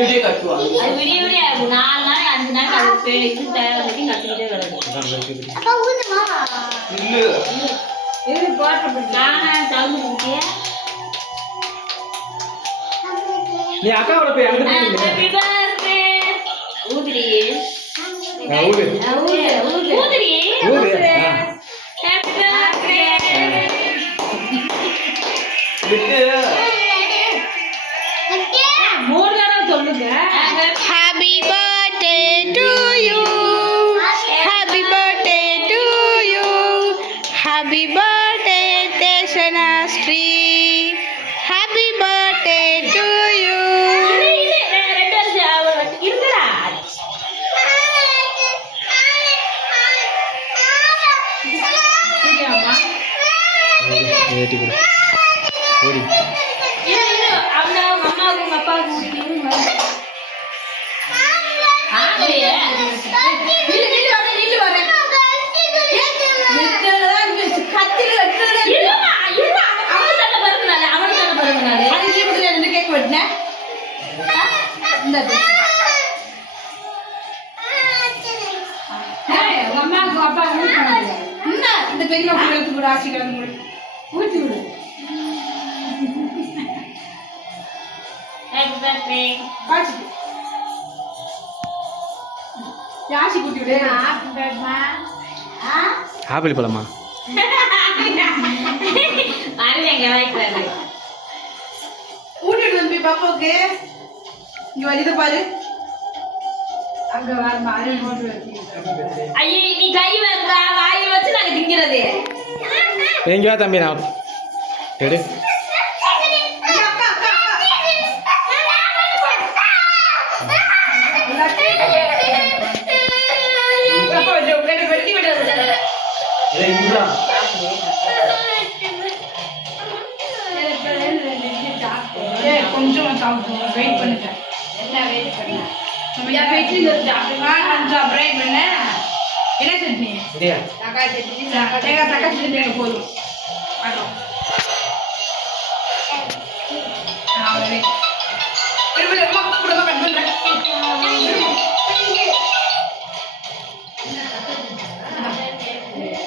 விடிய கட்டுவாங்க. அது விடிய 4 நாள் 5 நாள் அது இது தயாரிச்சு கட்டிக்கிட்டே கிடக்கும். இது போட்டு நானா சவுண்ட் குட்டியா நீ அக்காவோட போய் அங்க போய் ஹேப்பி பர்த்டே ஊதுடி ஊது ஊதுடி ஹேப்பி பர்த்டே விட்டு மூணு தடவை சொல்லுங்க Happy birthday to you. Happy birthday to you. Happy birthday Deshanastri. Happy birthday to you. இந்த பெரிய பிள்ளைக்கு கூட ஆட்சி கிடந்து ஊற்றி விடு. யாசி குட்டி விடு. ஆப்பிள் பழமா ஊட்டிட்டு வந்து பாப்பாவுக்கு இங்க வலித பாரு. அங்க வர மாதிரி போட்டு வச்சு. ஐயே நீ கை வைக்க வாயை வச்சு நாங்க திங்கிறது. எங்க வா தம்பி நான் எடு கொஞ்சம் சாப்பிடுவோம். வெயிட் பண்ணுங்க. என்ன வெயிட் பண்ண நம்ம யா வெயிட் சாப்பிடுறேன் பண்ண என்ன சட்னி தக்காளி சட்னி தக்காளி சட்னி போதும். அவ்வளோ